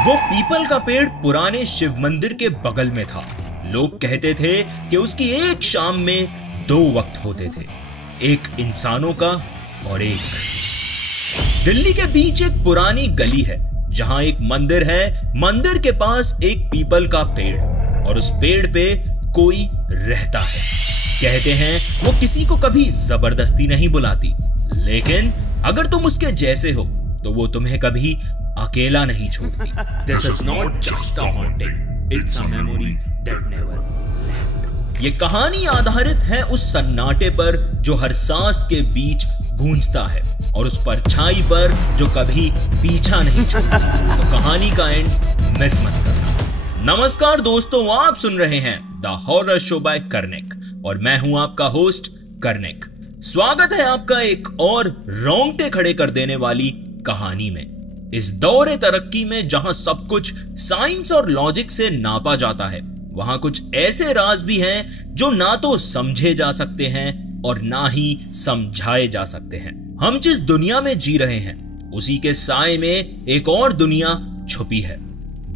वो पीपल का पेड़ पुराने शिव मंदिर के बगल में था। लोग कहते थे कि उसकी एक शाम में 2 वक्त होते थे, एक इंसानों का और एक। दिल्ली के बीच एक पुरानी गली है जहां एक मंदिर है। मंदिर के पास एक पीपल का पेड़ और उस पेड़ पे कोई रहता है। कहते हैं वो किसी को कभी जबरदस्ती नहीं बुलाती, लेकिन अगर तुम उसके जैसे हो तो वो तुम्हें कभी अकेला नहीं छोड़ती। This is not just a haunting, it's a memory that never left। ये कहानी आधारित है उस सन्नाटे पर जो हर सांस के बीच गूंजता है और उस परछाई पर जो कभी पीछा नहीं छोड़ती। तो कहानी का एंड मिस मत करना। नमस्कार दोस्तों, आप सुन रहे हैं the horror show by Karnik और मैं हूं आपका होस्ट कर्निक। स्वागत है आपका एक और रोंगटे खड़े कर देने वाली कहानी में। इस दौरे तरक्की में जहां सब कुछ साइंस और लॉजिक से नापा जाता है, वहां कुछ ऐसे राज भी हैं जो ना तो समझे जा सकते हैं और ना ही समझाए जा सकते हैं। हम जिस दुनिया में जी रहे हैं उसी के साए में एक और दुनिया छुपी है,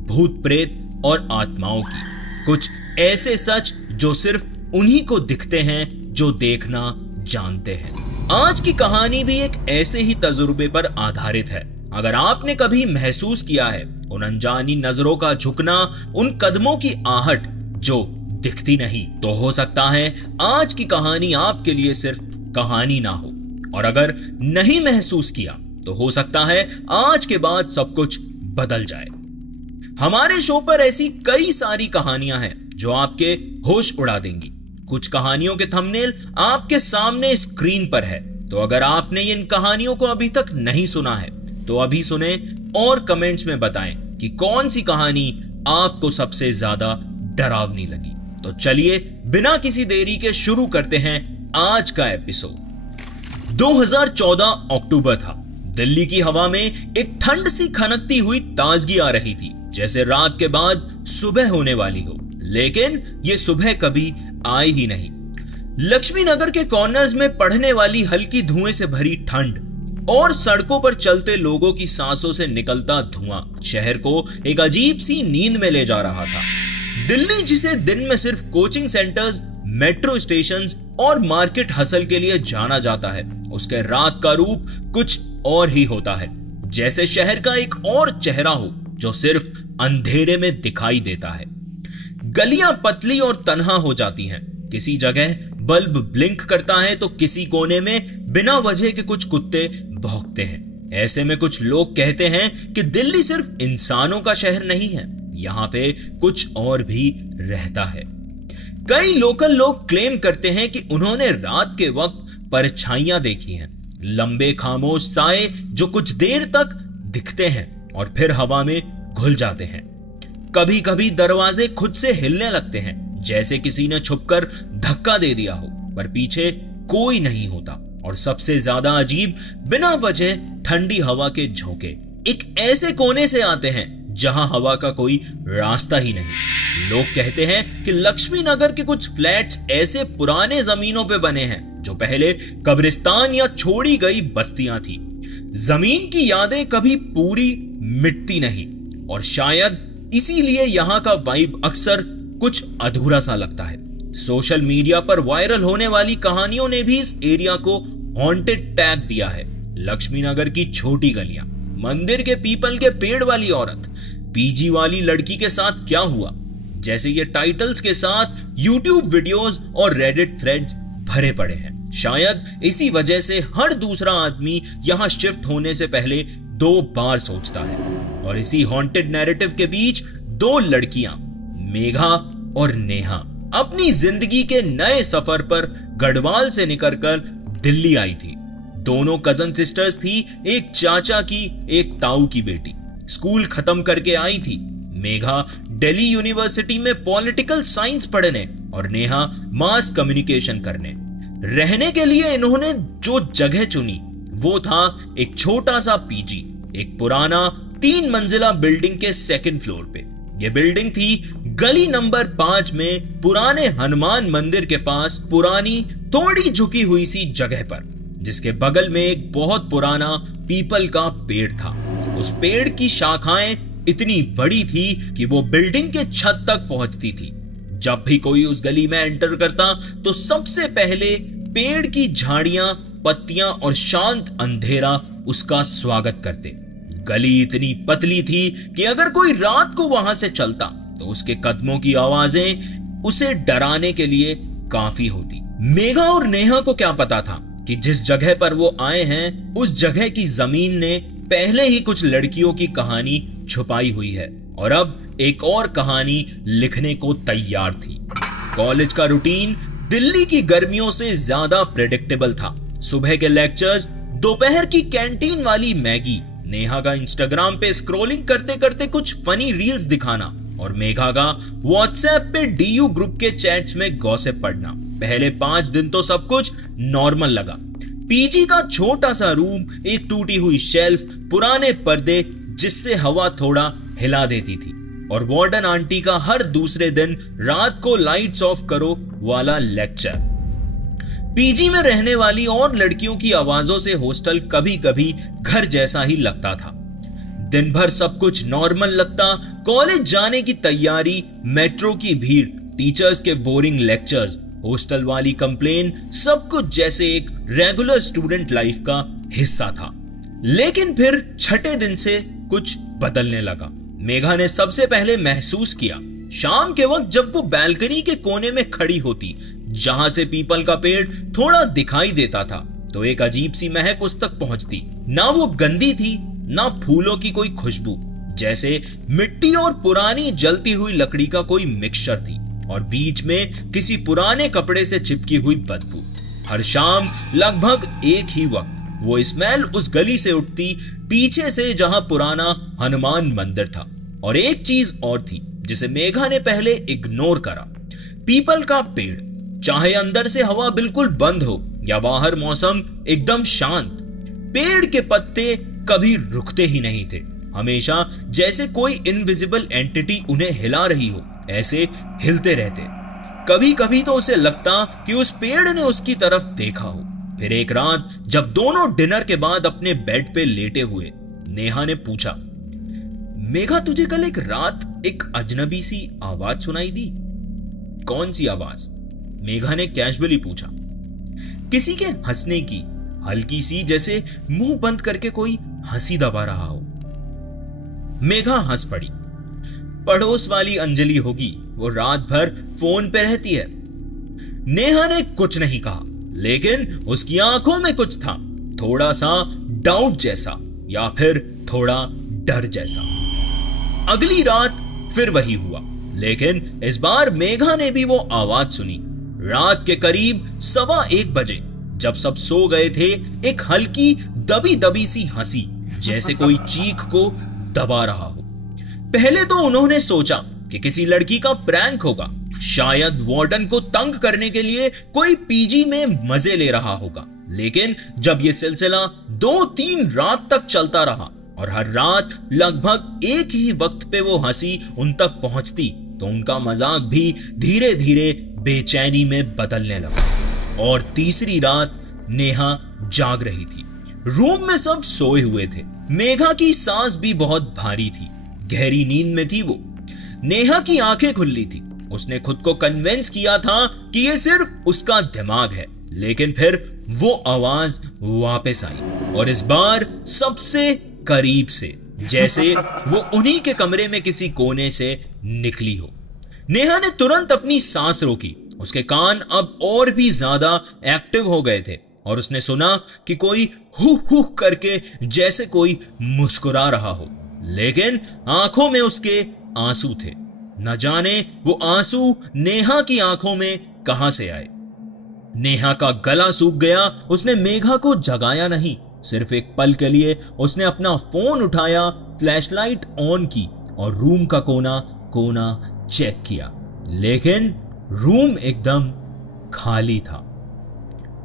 भूत प्रेत और आत्माओं की। कुछ ऐसे सच जो सिर्फ उन्हीं को दिखते हैं जो देखना जानते हैं। आज की कहानी भी एक ऐसे ही तजुर्बे पर आधारित है। अगर आपने कभी महसूस किया है उन अनजानी नजरों का झुकना, उन कदमों की आहट जो दिखती नहीं, तो हो सकता है आज की कहानी आपके लिए सिर्फ कहानी ना हो। और अगर नहीं महसूस किया तो हो सकता है आज के बाद सब कुछ बदल जाए। हमारे शो पर ऐसी कई सारी कहानियां हैं जो आपके होश उड़ा देंगी। कुछ कहानियों के थंबनेल आपके सामने स्क्रीन पर है, तो अगर आपने इन कहानियों को अभी तक नहीं सुना है तो अभी सुने और कमेंट्स में बताएं कि कौन सी कहानी आपको सबसे ज्यादा डरावनी लगी। तो चलिए बिना किसी देरी के शुरू करते हैं आज का एपिसोड। 2014 अक्टूबर था। दिल्ली की हवा में एक ठंड सी खनकती हुई ताजगी आ रही थी, जैसे रात के बाद सुबह होने वाली हो। लेकिन ये सुबह कभी आई ही नहीं। लक्ष्मी नगर के कॉर्नर्स में पड़ने वाली हल्की धुएं से भरी ठंड और सड़कों पर चलते लोगों की सांसों से निकलता धुआं शहर को एक अजीब सी नींद में ले जा रहा था। दिल्ली जिसे दिन में सिर्फ कोचिंग सेंटर्स, मेट्रो स्टेशंस और मार्केट हसल के लिए जाना जाता है, उसके रात का रूप कुछ और ही होता है। जैसे शहर का एक और चेहरा हो जो सिर्फ अंधेरे में दिखाई देता है। गलियां पतली और तन्हा हो जाती हैं। किसी जगह बल्ब ब्लिंक करता है तो किसी कोने में बिना वजह के कुछ कुत्ते भौंकते हैं। ऐसे में कुछ लोग कहते हैं कि दिल्ली सिर्फ इंसानों का शहर नहीं है, यहाँ पे कुछ और भी रहता है। कई लोकल लोग क्लेम करते हैं कि उन्होंने रात के वक्त परछाइयां देखी हैं, लंबे खामोश साए जो कुछ देर तक दिखते हैं और फिर हवा में घुल जाते हैं। कभी कभी दरवाजे खुद से हिलने लगते हैं, जैसे किसी ने छुपकर धक्का दे दिया हो, पर पीछे कोई नहीं होता। और सबसे ज्यादा अजीब, बिना वजह ठंडी हवा के झोंके एक ऐसे कोने से आते हैं जहां हवा का कोई रास्ता ही नहीं। लोग कहते हैं कि लक्ष्मी नगर के कुछ फ्लैट्स ऐसे पुराने जमीनों पे बने हैं जो पहले कब्रिस्तान या छोड़ी गई बस्तियां थी। जमीन की यादें कभी पूरी मिटती नहीं और शायद इसीलिए यहाँ का वाइब अक्सर कुछ अधूरा सा लगता है। सोशल मीडिया पर वायरल होने वाली कहानियों ने भी इस एरिया को हॉन्टेड टैग दिया है। लक्ष्मी नगर की छोटी गलियां, मंदिर के पीपल के पेड़ वाली औरत, पीजी वाली लड़की के साथ क्या हुआ, जैसे ये टाइटल्स के साथ यूट्यूब वीडियोस और रेडिट थ्रेड्स भरे पड़े हैं। शायद इसी वजह से हर दूसरा आदमी यहां शिफ्ट होने से पहले 2 बार सोचता है। और इसी हॉन्टेड नैरेटिव के बीच 2 लड़कियां, मेघा और नेहा, अपनी जिंदगी के नए सफर पर गढ़वाल से निकलकर दिल्ली आई थी। दोनों कजन सिस्टर्स थी, एक चाचा की एक ताऊ की बेटी। स्कूल खत्म करके आई थी। मेघा दिल्ली यूनिवर्सिटी में पॉलिटिकल साइंस पढ़ने और नेहा मास कम्युनिकेशन करने। रहने के लिए इन्होंने जो जगह चुनी वो था एक छोटा सा पीजी, एक पुराना 3 मंजिला बिल्डिंग के 2nd फ्लोर पे। यह बिल्डिंग थी गली नंबर 5 में, पुराने हनुमान मंदिर के पास, पुरानी थोड़ी झुकी हुई सी जगह पर, जिसके बगल में एक बहुत पुराना पीपल का पेड़ था। उस पेड़ की शाखाएं इतनी बड़ी थी कि वो बिल्डिंग के छत तक पहुंचती थी। जब भी कोई उस गली में एंटर करता तो सबसे पहले पेड़ की झाड़ियां, पत्तियां और शांत अंधेरा उसका स्वागत करते। गली इतनी पतली थी कि अगर कोई रात को वहां से चलता तो उसके कदमों की आवाजें उसे डराने के लिए काफी होती। मेघा और नेहा को क्या पता था कि जिस जगह पर वो आए हैं उस जगह की जमीन ने पहले ही कुछ लड़कियों की कहानी छुपाई हुई है और अब एक और कहानी लिखने को तैयार थी। कॉलेज का रूटीन दिल्ली की गर्मियों से ज्यादा प्रेडिक्टेबल था। सुबह के लेक्चर्स, दोपहर की कैंटीन वाली मैगी, नेहा का इंस्टाग्राम पे स्क्रॉलिंग करते करते कुछ फनी रील्स दिखाना और मेघा का व्हाट्सएप पे डीयू ग्रुप के चैट्स में गॉसिप पढ़ना। पहले 5 दिन तो सब कुछ नॉर्मल लगा। पीजी का छोटा सा रूम, एक टूटी हुई शेल्फ, पुराने पर्दे जिससे हवा थोड़ा हिला देती थी और वार्डन आंटी का हर दूसरे दिन रात को लाइट्स ऑफ करो वाला लेक्चर। पीजी में रहने वाली और लड़कियों की आवाजों से हॉस्टल कभी कभी घर जैसा ही लगता था। दिन भर सब कुछ नॉर्मल लगता। कॉलेज जाने की तैयारी, मेट्रो की भीड़, टीचर्स के बोरिंग लेक्चर्स, हॉस्टल वाली कंप्लेन, सब कुछ जैसे एक रेगुलर स्टूडेंट लाइफ का हिस्सा था। लेकिन फिर छठे दिन से कुछ बदलने लगा। मेघा ने सबसे पहले महसूस किया शाम के वक्त जब वो बालकनी के कोने में खड़ी होती जहां से पीपल का पेड़ थोड़ा दिखाई देता था तो एक अजीब सी महक उस तक पहुंचती। ना वो गंदी थी, ना फूलों की कोई खुशबू, जैसे मिट्टी और पुरानी जलती हुई लकड़ी का कोई मिक्सचर थी और बीच में किसी पुराने कपड़े से चिपकी हुई बदबू। हर शाम लगभग एक ही वक्त वो स्मेल उस गली से उठती, पीछे से जहां पुराना हनुमान मंदिर था। और एक चीज और थी जिसे मेघा ने पहले इग्नोर करा, पीपल का पेड़। चाहे अंदर से हवा बिल्कुल बंद हो या बाहर मौसम एकदम शांत, पेड़ के पत्ते कभी रुकते ही नहीं थे। हमेशा जैसे कोई इनविजिबल एंटिटी उन्हें हिला रही हो, ऐसे हिलते रहते। कभी कभी तो उसे लगता कि उस पेड़ ने उसकी तरफ देखा हो। फिर एक रात जब दोनों डिनर के बाद अपने बेड पे लेटे हुए, नेहा ने पूछा, मेघा तुझे कल एक रात एक अजनबी सी आवाज सुनाई दी? कौन सी आवाज? मेघा ने कैजुअली पूछा। किसी के हंसने की, हल्की सी, जैसे मुंह बंद करके कोई हंसी दबा रहा हो। मेघा हंस पड़ी। पड़ोस वाली अंजलि होगी, वो रात भर फोन पे रहती है। नेहा ने कुछ नहीं कहा, लेकिन उसकी आंखों में कुछ था, थोड़ा सा डाउट जैसा या फिर थोड़ा डर जैसा। अगली रात फिर वही हुआ, लेकिन इस बार मेघा ने भी वो आवाज सुनी। रात के करीब 1:15 बजे जब सब सो गए थे, एक हल्की दबी दबी सी हंसी, जैसे कोई चीख को दबा रहा हो। पहले तो उन्होंने सोचा कि किसी लड़की का प्रैंक होगा, शायद वार्डन को तंग करने के लिए कोई पीजी में मजे ले रहा होगा। लेकिन जब यह सिलसिला 2-3 रात तक चलता रहा और हर रात लगभग एक ही वक्त पे वो हंसी उन तक पहुंचती, तो उनका मजाक भी धीरे धीरे बेचैनी में बदलने लगा। और तीसरी रात नेहा जाग रही थी। रूम में सब सोए हुए थे। मेघा की सांस भी बहुत भारी थी, गहरी नींद में थी वो। नेहा की आंखें खुली थी। उसने खुद को कन्विंस किया था कि ये सिर्फ उसका दिमाग है। लेकिन फिर वो आवाज वापस आई और इस बार सबसे करीब से, जैसे वो उन्हीं के कमरे में किसी कोने से निकली हो। नेहा ने तुरंत अपनी सांस रोकी। उसके कान अब और भी ज्यादा एक्टिव हो गए थे और उसने सुना कि कोई हु हु करके जैसे कोई मुस्कुरा रहा हो, लेकिन आंखों में उसके आंसू थे। न जाने वो आंसू नेहा की आंखों में कहां से आए। नेहा का गला सूख गया। उसने मेघा को जगाया नहीं, सिर्फ एक पल के लिए उसने अपना फोन उठाया, फ्लैशलाइट ऑन की और रूम का कोना कोना चेक किया, लेकिन रूम एकदम खाली था।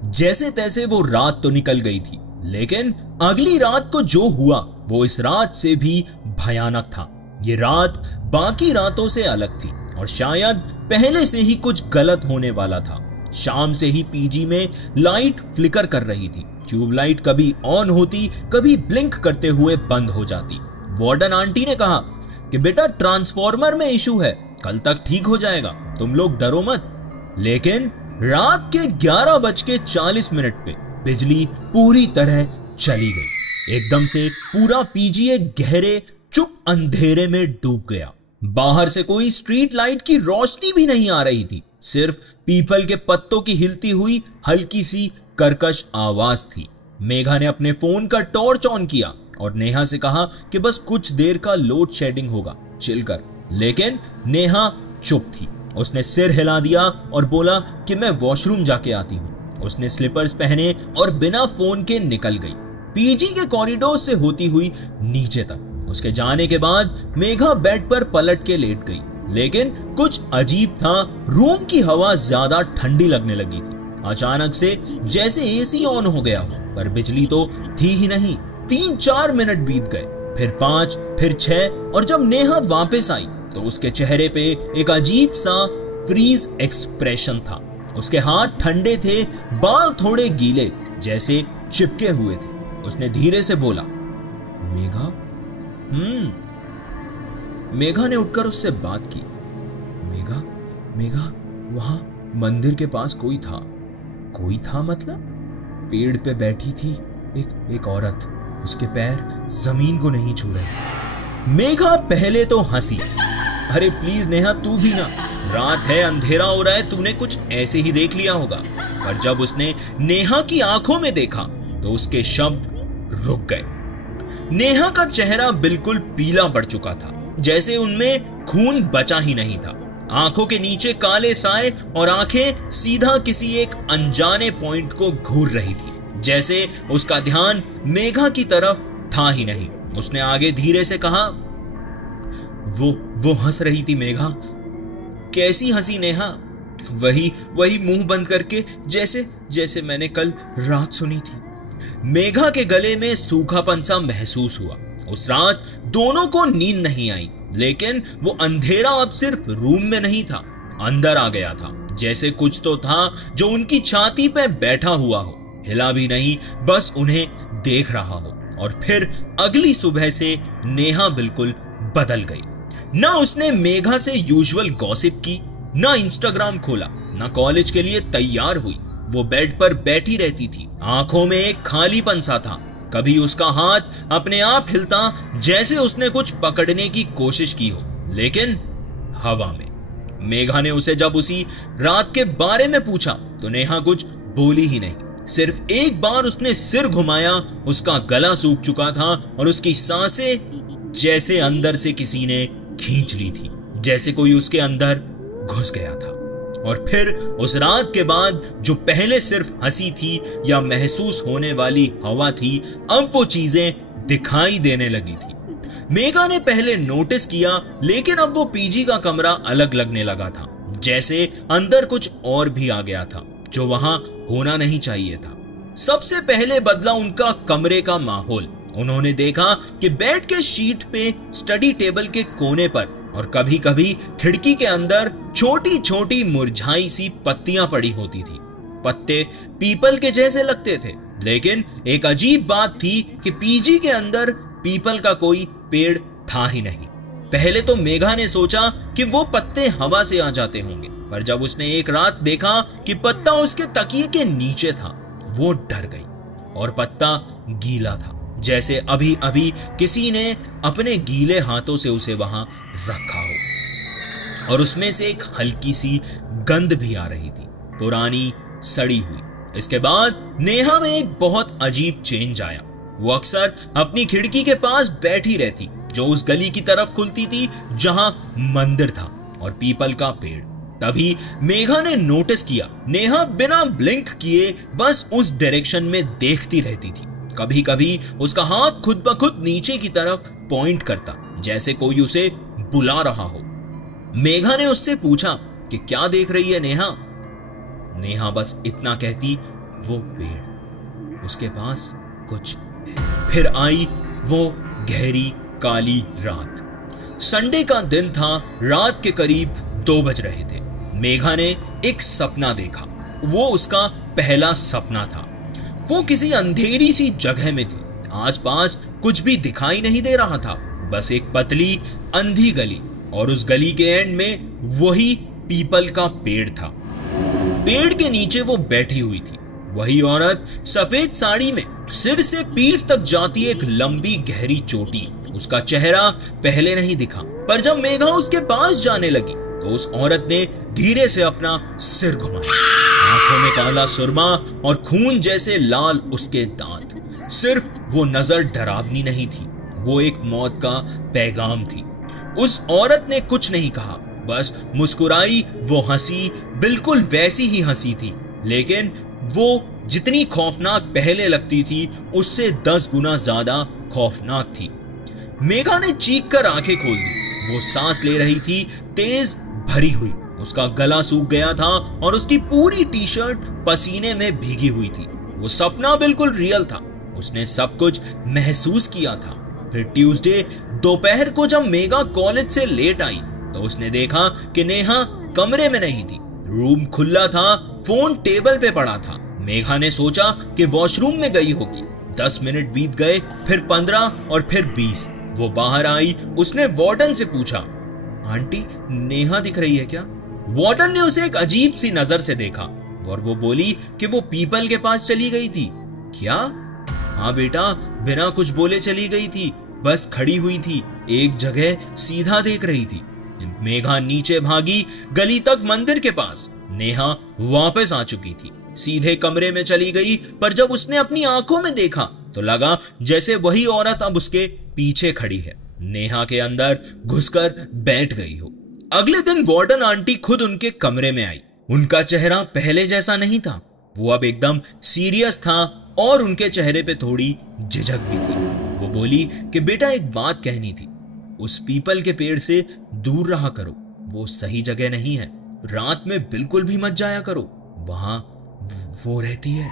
जैसे तैसे वो रात तो निकल गई थी, लेकिन अगली रात को जो हुआ वो इस रात से भी भयानक था। ये रात बाकी रातों से अलग थी और शायद पहले से ही कुछ गलत होने वाला था। शाम से ही पीजी में लाइट फ्लिकर कर रही थी। ट्यूबलाइट कभी ऑन होती, कभी ब्लिंक करते हुए बंद हो जाती। वार्डन आंटी ने कहा, कि बेटा ट्रांसफॉर्मर में इशू है, कल तक ठीक हो जाएगा, तुम लोग डरो मत। लेकिन रात के 11:40 पे बिजली पूरी तरह चली गई। एकदम से पूरा पीजी एक गहरे चुप अंधेरे में डूब गया। बाहर से कोई स्ट्रीट लाइट की रोशनी भी नहीं आ रही थी, सिर्फ पीपल के पत्तों की हिलती हुई हल्की सी कर्कश आवाज थी। मेघा ने अपने फोन का टॉर्च ऑन किया और नेहा से कहा कि बस कुछ देर का लोड शेडिंग होगा, चिल कर। लेकिन नेहा चुप थी। उसने सिर हिला दिया और बोला कि मैं वॉशरूम जाके आती हूँ। उसने स्लीपर्स पहने और बिना फोन के निकल गई, पीजी के कॉरिडोर से होती हुई नीचे तक। उसके जाने के बाद मेघा बेड पर पलट के लेट गई, लेकिन कुछ अजीब था। रूम की हवा ज्यादा ठंडी लगने लगी थी। अचानक से जैसे एसी ऑन हो गया हो, पर बिजली तो थी ही नहीं। 3-4 मिनट बीत गए, फिर 5, फिर 6, और जब नेहा वापस आई तो उसके चेहरे पे एक अजीब सा फ्रीज एक्सप्रेशन था। उसके हाथ ठंडे थे, बाल थोड़े गीले जैसे चिपके हुए थे। उसने धीरे से बोला, मेघा? मेघा ने उठकर उससे बात की। मेघा, वहां मंदिर के पास कोई था। कोई था मतलब? पेड़ पे बैठी थी एक औरत, उसके पैर जमीन को नहीं छू रहे। मेघा पहले तो हंसी, अरे प्लीज नेहा तू भी ना, रात है, अंधेरा हो रहा है, तूने कुछ ऐसे ही देख लिया होगा। पर जब उसने नेहा की आंखों में देखा तो उसके शब्द रुक गए। नेहा का चेहरा बिल्कुल पीला पड़ चुका था, जैसे उनमें खून बचा ही नहीं था। आंखों के नीचे काले साए और आंखें सीधा किसी एक अनजाने पॉइंट को घूर रही थी, जैसे उसका ध्यान मेघा की तरफ था ही नहीं। उसने आगे धीरे से कहा, वो हंस रही थी मेघा। कैसी हंसी नेहा? वही मुंह बंद करके, जैसे मैंने कल रात सुनी थी। मेघा के गले में सूखापन सा महसूस हुआ। उस रात दोनों को नींद नहीं आई, लेकिन वो अंधेरा अब सिर्फ रूम में नहीं था, अंदर आ गया था। जैसे कुछ तो था जो उनकी छाती पे बैठा हुआ हो, हिला भी नहीं, बस उन्हें देख रहा हो। और फिर अगली सुबह से नेहा बिल्कुल बदल गई। ना उसने मेघा से यूजुअल गॉसिप की, ना इंस्टाग्राम खोला, ना कॉलेज के लिए तैयार हुई। वो बेड पर बैठी रहती थी, आंखों में एक खालीपन सा था। कभी उसका हाथ अपने आप हिलता, जैसे उसने कुछ पकड़ने की कोशिश की हो, लेकिन हवा में। मेघा ने उसे जब उसी रात के बारे में पूछा तो नेहा कुछ बोली ही नहीं। सिर्फ एक बार उसने सिर घुमाया, उसका गला सूख चुका था और उसकी सांसें जैसे अंदर से किसी ने खींच ली थी, जैसे कोई उसके अंदर घुस गया था। और फिर उस रात के बाद जो पहले सिर्फ हंसी थी या महसूस होने वाली हवा थी, अब वो चीजें दिखाई देने लगी थी। मेघा ने पहले नोटिस किया, लेकिन अब वो पीजी का कमरा अलग लगने लगा था, जैसे अंदर कुछ और भी आ गया था जो वहां होना नहीं चाहिए था। सबसे पहले बदला उनका कमरे का माहौल। उन्होंने देखा कि बेड के शीट पे, स्टडी टेबल के कोने पर और कभी कभी खिड़की के अंदर छोटी छोटी मुरझाई सी पत्तियां पड़ी होती थी। पत्ते पीपल के जैसे लगते थे, लेकिन एक अजीब बात थी कि पीजी के अंदर पीपल का कोई पेड़ था ही नहीं। पहले तो मेघा ने सोचा कि वो पत्ते हवा से आ जाते होंगे, पर जब उसने एक रात देखा कि पत्ता उसके तकिए के नीचे था, वो डर गई। और पत्ता गीला था, जैसे अभी अभी किसी ने अपने गीले हाथों से उसे वहां रखा हो। और उसमें से एक हल्की सी गंध भी आ रही थी, पुरानी सड़ी हुई। इसके बाद नेहा में एक बहुत अजीब चेंज आया। वो अक्सर अपनी खिड़की के पास बैठी रहती, जो उस गली की तरफ खुलती थी जहां मंदिर था और पीपल का पेड़। तभी मेघा ने नोटिस किया, नेहा बिना ब्लिंक किए बस उस डायरेक्शन में देखती रहती थी। कभी कभी उसका हाथ खुद ब खुद नीचे की तरफ पॉइंट करता, जैसे कोई उसे बुला रहा हो। मेघा ने उससे पूछा कि क्या देख रही है नेहा? नेहा बस इतना कहती, वो पेड़, उसके पास कुछ है। फिर आई वो गहरी काली रात। संडे का दिन था, रात के करीब 2 बज रहे थे। मेघा ने एक सपना देखा। वो उसका पहला सपना था। वो किसी अंधेरी सी जगह में थी, आसपास कुछ भी दिखाई नहीं दे रहा था, बस एक पतली अंधी गली, और उस गली के एंड में वही पीपल का पेड़ था। पेड़ के नीचे वो बैठी हुई थी, वही औरत सफेद साड़ी में, सिर से पीठ तक जाती एक लंबी गहरी चोटी। उसका चेहरा पहले नहीं दिखा, पर जब मेघा उसके पास जाने लगी तो उस औरत ने धीरे से अपना सिर घुमाया। आंखों में काला सुरमा और खून जैसे लाल उसके दांत। सिर्फ वो नजर डरावनी नहीं थी, वो एक मौत का पैगाम थी। उस औरत ने कुछ नहीं कहा, बस मुस्कुराई। वो हंसी बिल्कुल वैसी ही हंसी थी, लेकिन वो जितनी खौफनाक पहले लगती थी उससे 10 गुना ज्यादा खौफनाक थी। मेघा ने चीख कर आंखें खोल दी। वो सांस ले रही थी, तेज भरी हुई। उसका गला सूख गया था और उसकी पूरी टी शर्ट पसीने में भीगी हुई थी। वो सपना बिल्कुल रियल था, उसने सब कुछ महसूस किया था। फिर ट्यूसडे दोपहर को जब मेघा कॉलेज से लेट आई तो उसने देखा कि नेहा कमरे में नहीं थी। रूम खुला था, फोन टेबल पे पड़ा था। मेघा ने सोचा कि वॉशरूम में गई होगी। 10 मिनट बीत गए, फिर 15 और फिर 20। वो बाहर आई। उसने वार्डन से पूछा, आंटी नेहा दिख रही है क्या? वार्डन ने उसे एक अजीब सी नजर से देखा और वो बोली कि वो पीपल के पास चली गई थी। क्या? हाँ बेटा, बिना कुछ बोले चली गई थी, बस खड़ी हुई थी, एक जगह सीधा देख रही थी। मेघा नीचे भागी, गली तक मंदिर के पास। नेहा वापस आ चुकी थी, सीधे कमरे में चली गई, पर जब उसने अपनी आंखों में देखा तो लगा जैसे वही औरत अब उसके पीछे खड़ी है, नेहा के अंदर घुसकर बैठ गई हो। अगले दिन वार्डन आंटी खुद उनके कमरे में आई। उनका चेहरा पहले जैसा नहीं था, वो अब एकदम सीरियस था और उनके चेहरे पे थोड़ी झिझक भी थी। वो बोली कि बेटा एक बात कहनी थी, उस पीपल के पेड़ से दूर रहा करो, वो सही जगह नहीं है। रात में बिल्कुल भी मत जाया करो, वहां वो रहती है।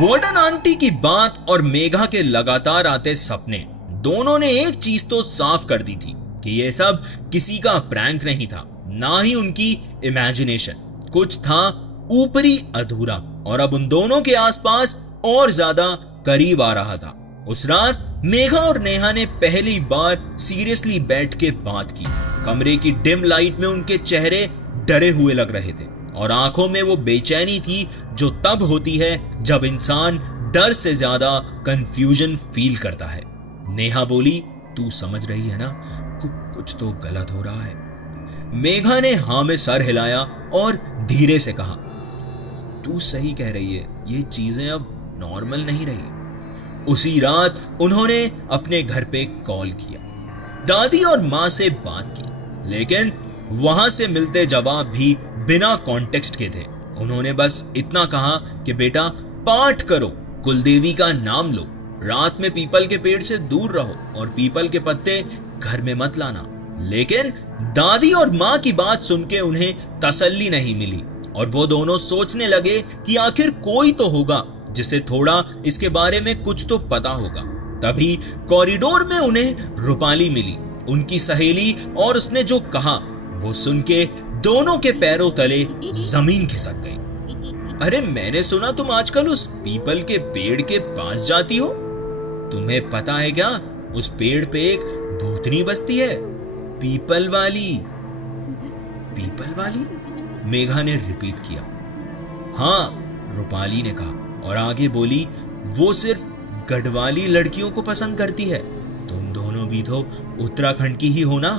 वार्डन आंटी की बात और मेघा के लगातार आते सपने, दोनों ने एक चीज तो साफ कर दी थी कि ये सब किसी का प्रैंक नहीं था, ना ही उनकी इमेजिनेशन। कुछ था ऊपरी अधूरा और अब उन दोनों के आसपास और ज्यादा करीब आ रहा था। उस रात मेघा और नेहा ने पहली बार सीरियसली बैठ के बात की। कमरे की डिम लाइट में उनके चेहरे डरे हुए लग रहे थे और आंखों में वो बेचैनी थी जो तब होती है जब इंसान डर से ज्यादा कंफ्यूजन फील करता है। नेहा बोली, तू समझ रही है ना, कुछ तो गलत हो रहा है। मेघा ने हाँ में सर हिलाया और धीरे से कहा, तू सही कह रही है, ये चीजें अब नॉर्मल नहीं रही। उसी रात उन्होंने अपने घर पे कॉल किया, दादी और मां से बात की, लेकिन वहां से मिलते जवाब भी बिना कॉन्टेक्स्ट के थे। उन्होंने बस इतना कहा कि बेटा पाठ करो, कुलदेवी का नाम लो, रात में पीपल के पेड़ से दूर रहो और पीपल के पत्ते घर में मत लाना। लेकिन दादी और मां की बात सुन के उन्हें तसल्ली नहीं मिली और वो दोनों सोचने लगे कि आखिर कोई तो होगा जिसे थोड़ा इसके बारे में कुछ तो पता होगा। तभी कॉरिडोर में उन्हें रूपाली मिली, उनकी सहेली, और उसने जो कहा वो सुन के दोनों के पैरों तले जमीन खिसक गई। अरे मैंने सुना तुम आजकल उस पीपल के पेड़ के पास जाती हो, तुम्हें पता है क्या उस पेड़ पे एक भूतनी बसती है, पीपल वाली। पीपल वाली? मेघा ने रिपीट किया। हाँ, रूपाली ने कहा और आगे बोली, वो सिर्फ गढ़वाली लड़कियों को पसंद करती है, तुम दोनों भी तो उत्तराखंड की ही हो ना।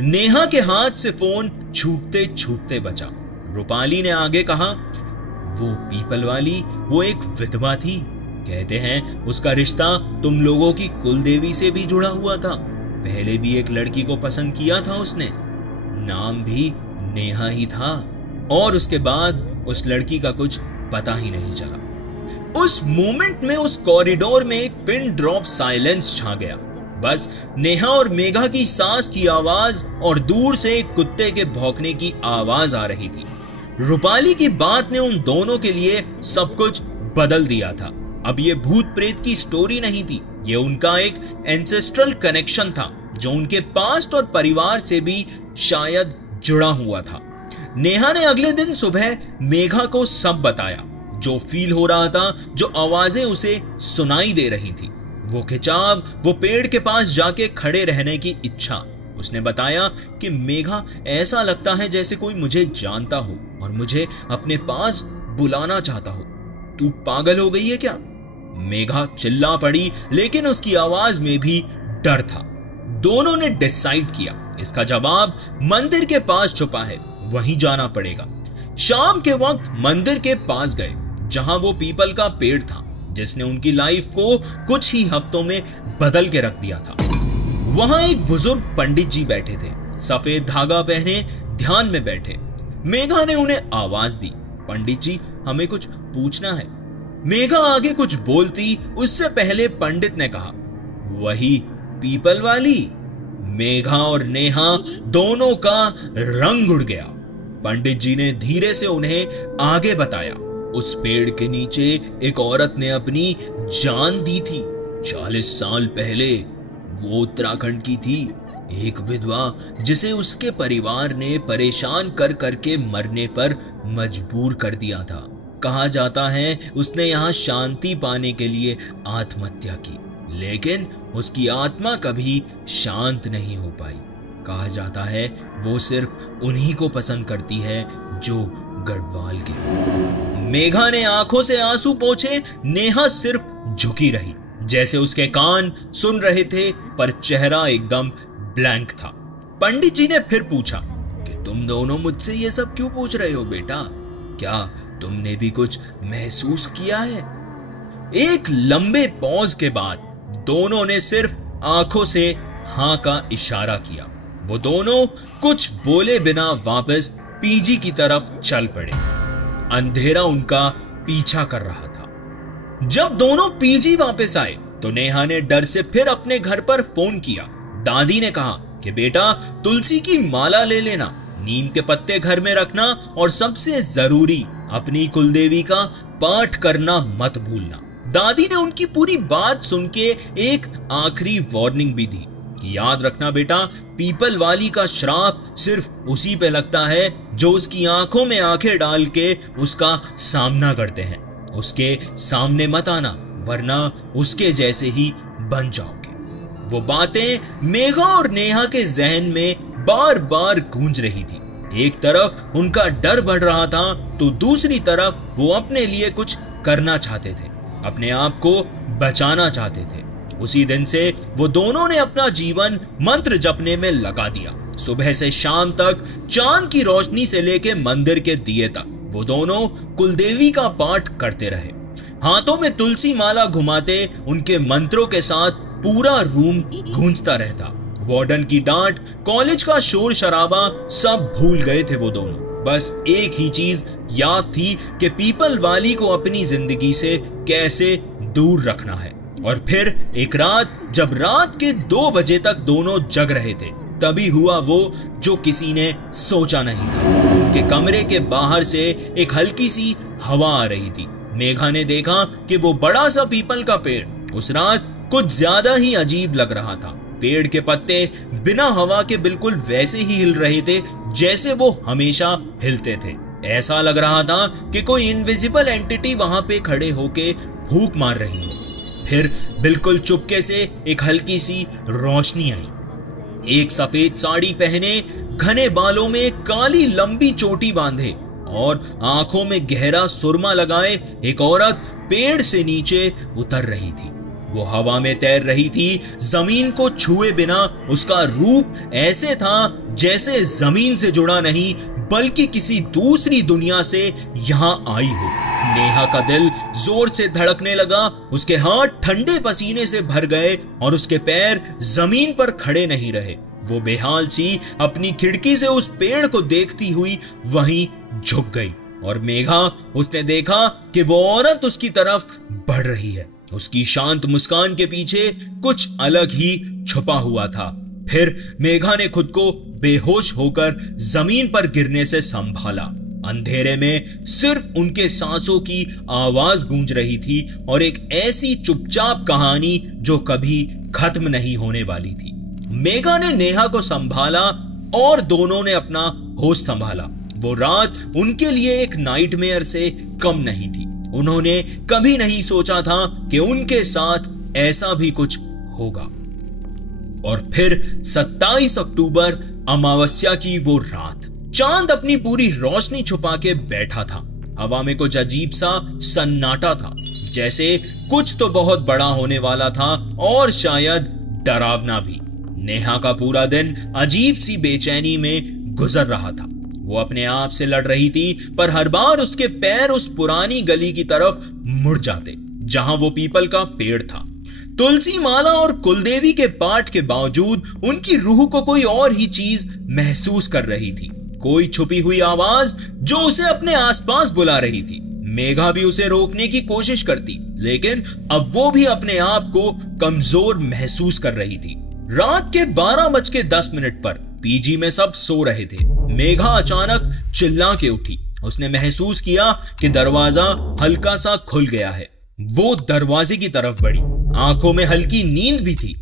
नेहा के हाथ से फोन छूटते छूटते बचा। रूपाली ने आगे कहा, वो पीपल वाली वो एक विधवा थी, कहते हैं उसका रिश्ता तुम लोगों की कुलदेवी से भी जुड़ा हुआ था। पहले भी एक लड़की को पसंद किया था उसने, नाम भी नेहा ही था, और उसके बाद उस लड़की का कुछ पता ही नहीं चला। उस मोमेंट में उस कॉरिडोर में एक पिन ड्रॉप साइलेंस छा गया। बस नेहा और मेघा की सांस की आवाज और दूर से एक कुत्ते के भौंकने की आवाज आ रही थी। रूपाली की बात ने उन दोनों के लिए सब कुछ बदल दिया था। अब ये भूत प्रेत की स्टोरी नहीं थी, ये उनका एक एंसेस्ट्रल कनेक्शन था जो उनके पास्ट और परिवार से भी शायद जुड़ा हुआ था। नेहा ने अगले दिन सुबह मेघा को सब बताया, जो फील हो रहा था, जो आवाजें उसे सुनाई दे रही थी। वो खिंचाव, वो पेड़ के पास जाके खड़े रहने की इच्छा। उसने बताया कि मेघा, ऐसा लगता है जैसे कोई मुझे जानता हो और मुझे अपने पास बुलाना चाहता हो। तू पागल हो गई है क्या? मेघा चिल्ला पड़ी, लेकिन उसकी आवाज में भी डर था। दोनों ने डिसाइड किया, इसका जवाब मंदिर के पास छुपा है, वहीं जाना पड़ेगा। शाम के वक्त मंदिर के पास गए, जहां वो पीपल का पेड़ था जिसने उनकी लाइफ को कुछ ही हफ्तों में बदल के रख दिया था। वहां एक बुजुर्ग पंडित जी बैठे थे, सफेद धागा पहने ध्यान में बैठे। मेघा ने उन्हें आवाज दी, पंडित जी, हमें कुछ पूछना है। मेघा आगे कुछ बोलती उससे पहले पंडित ने कहा, वही पीपल वाली? मेघा और नेहा दोनों का रंग उड़ गया। पंडित जी ने धीरे से उन्हें आगे बताया, उस पेड़ के नीचे एक औरत ने अपनी जान दी थी 40 साल पहले। वो उत्तराखंड की थी, एक विधवा जिसे उसके परिवार ने परेशान कर करके मरने पर मजबूर कर दिया था। कहा जाता है उसने यहाँ शांति पाने के लिए आत्महत्या की, लेकिन उसकी आत्मा कभी शांत नहीं हो पाई। कहा जाता है वो सिर्फ उन्हीं को पसंद करती है जो गढ़वाल के। मेघा ने आंखों से आंसू पोंछे, नेहा सिर्फ झुकी रही, जैसे उसके कान सुन रहे थे पर चेहरा एकदम ब्लैंक था। पंडित जी ने फिर पूछा कि तुम दोनों मुझसे ये सब क्यों पूछ रहे हो बेटा? क्या तुमने भी कुछ महसूस किया है? एक लंबे पॉज के बाद दोनों ने सिर्फ आंखों से हां का इशारा किया। वो दोनों कुछ बोले बिना वापस पीजी की तरफ चल पड़े। अंधेरा उनका पीछा कर रहा था। जब दोनों पीजी वापस आए तो नेहा ने डर से फिर अपने घर पर फोन किया। दादी ने कहा कि बेटा, तुलसी की माला ले लेना, नीम के पत्ते घर में रखना और सबसे जरूरी अपनी कुलदेवी का पाठ करना मत भूलना। दादी ने उनकी पूरी बात सुन के एक आखिरी वार्निंग भी दी कि याद रखना बेटा, पीपल वाली का श्राप सिर्फ उसी पे लगता है जो उसकी आंखों में आंखें डाल के उसका सामना करते हैं। उसके सामने मत आना, वरना उसके जैसे ही बन जाओगे। वो बातें मेघा और नेहा के जहन में बार बार गूंज रही थी। एक तरफ उनका डर बढ़ रहा था तो दूसरी तरफ वो अपने लिए कुछ करना चाहते थे, अपने आप को बचाना चाहते थे। उसी दिन से वो दोनों ने अपना जीवन मंत्र जपने में लगा दिया। सुबह से शाम तक चांद की रोशनी से लेके मंदिर के दिए तक वो दोनों कुलदेवी का पाठ करते रहे। हाथों में तुलसी माला घुमाते उनके मंत्रों के साथ पूरा रूम गूंजता रहता। वार्डन की डांट, कॉलेज का शोर शराबा सब भूल गए थे वो दोनों। बस एक ही चीज याद थी कि पीपल वाली को अपनी जिंदगी से कैसे दूर रखना है। और फिर एक रात, जब रात के 2 बजे तक दोनों जग रहे थे, तभी हुआ वो जो किसी ने सोचा नहीं था। उनके कमरे के बाहर से एक हल्की सी हवा आ रही थी। मेघा ने देखा कि वो बड़ा सा पीपल का पेड़ उस रात कुछ ज्यादा ही अजीब लग रहा था। पेड़ के पत्ते बिना हवा के बिल्कुल वैसे ही हिल रहे थे जैसे वो हमेशा हिलते थे। ऐसा लग रहा था कि कोई इनविजिबल एंटिटी वहां पे खड़े होके फूंक मार रही है। फिर बिल्कुल चुपके से एक हल्की सी रोशनी आई। एक सफेद साड़ी पहने, घने बालों में काली लंबी चोटी बांधे और आंखों में गहरा सुरमा लगाए एक औरत पेड़ से नीचे उतर रही थी। वो हवा में तैर रही थी, जमीन को छुए बिना। उसका रूप ऐसे था जैसे जमीन से जुड़ा नहीं बल्कि किसी दूसरी दुनिया से यहाँ आई हो। नेहा का दिल जोर से धड़कने लगा। उसके हाथ ठंडे पसीने से भर गए और उसके पैर जमीन पर खड़े नहीं रहे। वो बेहाल सी अपनी खिड़की से उस पेड़ को देखती हुई वहीं झुक गई। और मेघा, उसने देखा कि वो औरत उसकी तरफ बढ़ रही है। उसकी शांत मुस्कान के पीछे कुछ अलग ही छुपा हुआ था। फिर मेघा ने खुद को बेहोश होकर जमीन पर गिरने से संभाला। अंधेरे में सिर्फ उनके सांसों की आवाज गूंज रही थी और एक ऐसी चुपचाप कहानी जो कभी खत्म नहीं होने वाली थी। मेघा ने नेहा को संभाला और दोनों ने अपना होश संभाला। वो रात उनके लिए एक नाइटमेयर से कम नहीं थी। उन्होंने कभी नहीं सोचा था कि उनके साथ ऐसा भी कुछ होगा। और फिर 27 अक्टूबर अमावस्या की वो रात, चांद अपनी पूरी रोशनी छुपा के बैठा था। हवा में कुछ अजीब सा सन्नाटा था, जैसे कुछ तो बहुत बड़ा होने वाला था और शायद डरावना भी। नेहा का पूरा दिन अजीब सी बेचैनी में गुजर रहा था। वो अपने आप से लड़ रही थी, पर हर बार उसके पैर उस पुरानी गली की तरफ मुड़ जाते जहां वो पीपल का पेड़ था। तुलसी माला और कुलदेवी के पाठ के बावजूद उनकी रूह को कोई और ही चीज महसूस कर रही थी, कोई छुपी हुई आवाज जो उसे अपने आसपास बुला रही थी। मेघा भी उसे रोकने की कोशिश करती, लेकिन अब वो भी अपने आप को कमजोर महसूस कर रही थी। रात के 12:10 पर पीजी में सब सो रहे थे। मेघा अचानक चिल्ला के उठी। उसने महसूस किया कि दरवाजा हल्का सा खुल गया है। वो दरवाजे की तरफ बढ़ी। आंखों में हल्की नींद भी थी,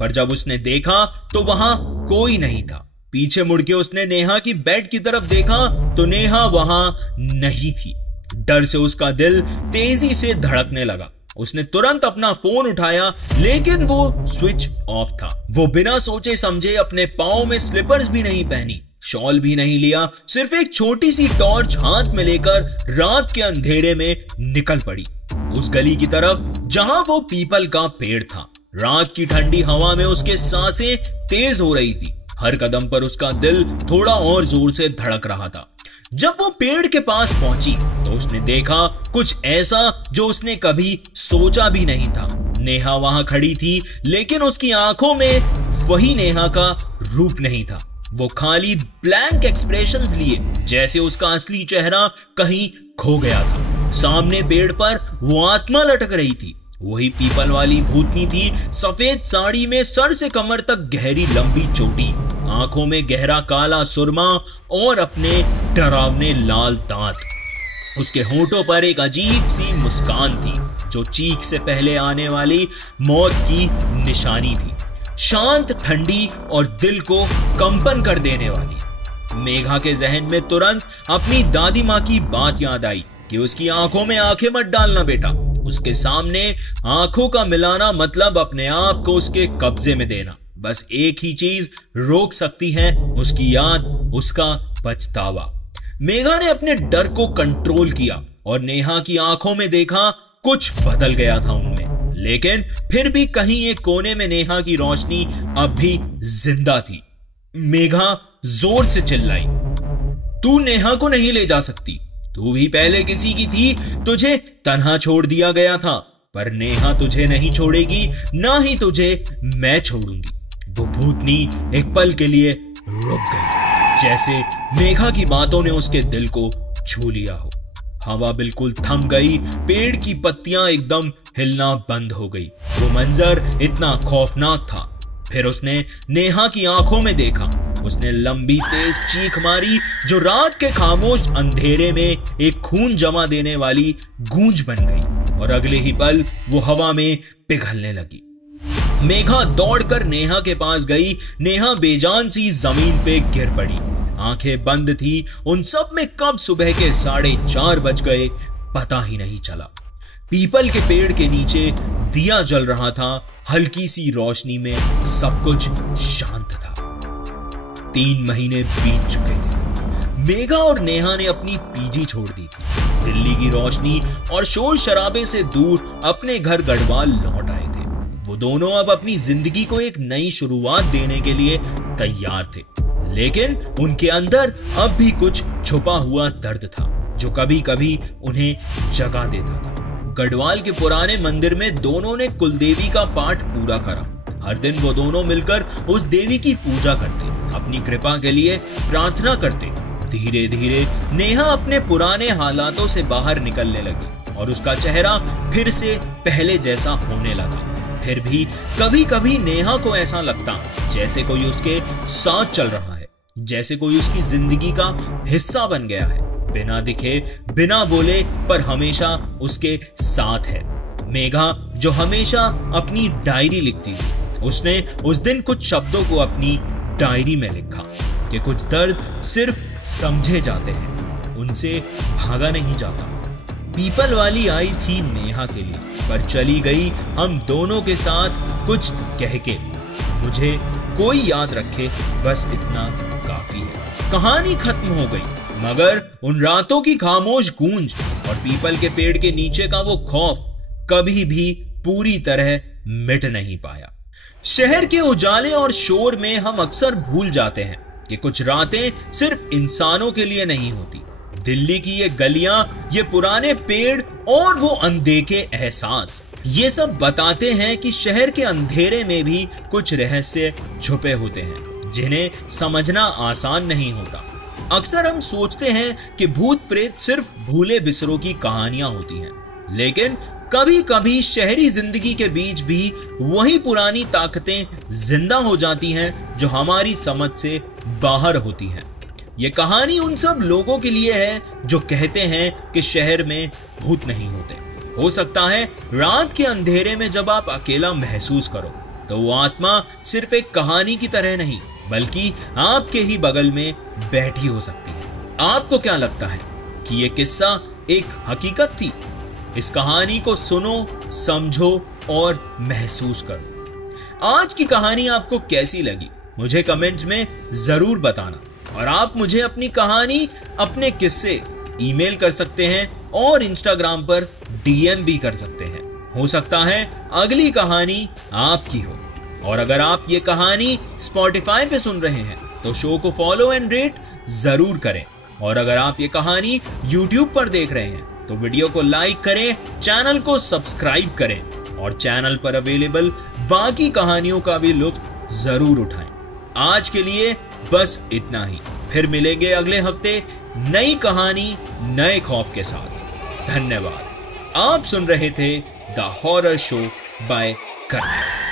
पर जब उसने देखा तो वहां कोई नहीं था। पीछे मुड़ के उसने नेहा की बेड की तरफ देखा तो नेहा वहां नहीं थी। डर से उसका दिल तेजी से धड़कने लगा। उसने तुरंत अपना फोन उठाया, लेकिन वो स्विच ऑफ था। वो बिना सोचे समझे अपने पाँव में स्लीपर्स भी नहीं पहनी, शॉल भी नहीं लिया, सिर्फ एक छोटी सी टॉर्च हाथ में लेकर रात के अंधेरे में निकल पड़ी उस गली की तरफ जहां वो पीपल का पेड़ था। रात की ठंडी हवा में उसके सांसें तेज हो रही थी। हर कदम पर उसका दिल थोड़ा और जोर से धड़क रहा था। जब वो पेड़ के पास पहुंची तो उसने देखा कुछ ऐसा जो उसने कभी सोचा भी नहीं था। नेहा वहां खड़ी थी, लेकिन उसकी आंखों में वही नेहा का रूप नहीं था। वो खाली ब्लैंक एक्सप्रेशंस लिए, जैसे उसका असली चेहरा कहीं खो गया था। सामने पेड़ पर वो आत्मा लटक रही थी, वही पीपल वाली भूतनी थी। सफेद साड़ी में सर से कमर तक गहरी लंबी चोटी, आंखों में गहरा काला सुरमा और अपने डरावने लाल दांत। उसके होठों पर एक अजीब सी मुस्कान थी जो चीख से पहले आने वाली मौत की निशानी थी, शांत, ठंडी और दिल को कंपन कर देने वाली। मेघा के जहन में तुरंत अपनी दादी माँ की बात याद आई कि उसकी आंखों में आंखें मत डालना बेटा। उसके सामने आंखों का मिलाना मतलब अपने आप को उसके कब्जे में देना। बस एक ही चीज रोक सकती है, उसकी याद, उसका पछतावा। मेघा ने अपने डर को कंट्रोल किया और नेहा की आंखों में देखा कुछ बदल गया था उनमें, लेकिन फिर भी कहीं एक कोने में नेहा की रोशनी अब भी जिंदा थी। मेघा जोर से चिल्लाई, तू नेहा को नहीं ले जा सकती। तू भी पहले किसी की थी, तुझे तन्हा छोड़ दिया गया था, पर नेहा तुझे नहीं छोड़ेगी, ना ही तुझे मैं छोड़ूंगी। वो भूतनी एक पल के लिए रुक गई, जैसे मेघा की बातों ने उसके दिल को छू लिया हो। हवा बिल्कुल थम गई, पेड़ की पत्तियां एकदम हिलना बंद हो गई। वो मंजर इतना खौफनाक था। फिर उसने नेहा की आंखों में देखा। उसने लंबी तेज चीख मारी जो रात के खामोश अंधेरे में एक खून जमा देने वाली गूंज बन गई, और अगले ही पल वो हवा में पिघलने लगी। मेघा दौड़कर नेहा के पास गई। नेहा बेजान सी जमीन पे गिर पड़ी, आंखें बंद थी। उन सब में कब सुबह के 4:30 बज गए पता ही नहीं चला। पीपल के पेड़ के नीचे दिया जल रहा था, हल्की सी रोशनी में सब कुछ शांत था। 3 महीने बीत चुके थे। मेघा और नेहा ने अपनी पीजी छोड़ दी थी। दिल्ली की रोशनी और शोर शराबे से दूर अपने घर गढ़वाल लौट आए थे। वो दोनों अब अपनी जिंदगी को एक नई शुरुआत देने के लिए तैयार थे, लेकिन उनके अंदर अब भी कुछ छुपा हुआ दर्द था जो कभी कभी उन्हें जगा देता था। गढ़वाल के पुराने मंदिर में दोनों ने कुलदेवी का पाठ पूरा करा। हर दिन वो दोनों मिलकर उस देवी की पूजा करते, अपनी कृपा के लिए प्रार्थना करते। धीरे धीरे नेहा अपने पुराने हालातों से बाहर निकलने लगी और उसका चेहरा फिर से पहले जैसा होने लगा। फिर भी कभी कभी नेहा को ऐसा लगता जैसे कोई उसके साथ चल रहा है, जैसे कोई उसकी जिंदगी का हिस्सा बन गया है, बिना दिखे, बिना बोले, पर हमेशा उसके साथ है। मेघा जो हमेशा अपनी डायरी लिखती थी, उसने उस दिन कुछ शब्दों को अपनी डायरी में लिखा कि कुछ दर्द सिर्फ समझे जाते हैं, उनसे भागा नहीं जाता। पीपल वाली आई थी नेहा के लिए, पर चली गई हम दोनों के साथ कुछ कह के। मुझे कोई याद रखे, बस इतना काफी है। कहानी खत्म हो गई, मगर उन रातों की खामोश गूंज और पीपल के पेड़ के नीचे का वो खौफ कभी भी पूरी तरह मिट नहीं पाया। शहर के उजाले और शोर में हम अक्सर भूल जाते हैं कि कुछ रातें सिर्फ इंसानों के लिए नहीं होती। दिल्ली की ये गलियां, ये पुराने पेड़ और वो अनदेखे एहसास, ये सब बताते हैं कि शहर के अंधेरे में भी कुछ रहस्य छुपे होते हैं जिन्हें समझना आसान नहीं होता। अक्सर हम सोचते हैं कि भूत प्रेत सिर्फ भूले बिसरों की कहानियां होती हैं, लेकिन कभी कभी शहरी जिंदगी के बीच भी वही पुरानी ताकतें जिंदा हो जाती हैं जो हमारी समझ से बाहर होती हैं। ये कहानी उन सब लोगों के लिए है जो कहते हैं कि शहर में भूत नहीं होते। हो सकता है रात के अंधेरे में जब आप अकेला महसूस करो तो वो आत्मा सिर्फ एक कहानी की तरह नहीं, बल्कि आपके ही बगल में बैठी हो सकती है। आपको क्या लगता है कि ये किस्सा एक हकीकत थी? इस कहानी को सुनो, समझो और महसूस करो। आज की कहानी आपको कैसी लगी मुझे कमेंट्स में जरूर बताना, और आप मुझे अपनी कहानी, अपने किस्से ईमेल कर सकते हैं और इंस्टाग्राम पर डीएम भी कर सकते हैं। हो सकता है अगली कहानी आपकी हो। और अगर आप ये कहानी स्पॉटिफाई पे सुन रहे हैं तो शो को फॉलो एंड रेट जरूर करें, और अगर आप ये कहानी यूट्यूब पर देख रहे हैं तो वीडियो को लाइक करें, चैनल को सब्सक्राइब करें और चैनल पर अवेलेबल बाकी कहानियों का भी लुत्फ जरूर उठाएं। आज के लिए बस इतना ही, फिर मिलेंगे अगले हफ्ते नई कहानी, नए खौफ के साथ। धन्यवाद। आप सुन रहे थे the horror show by colonel.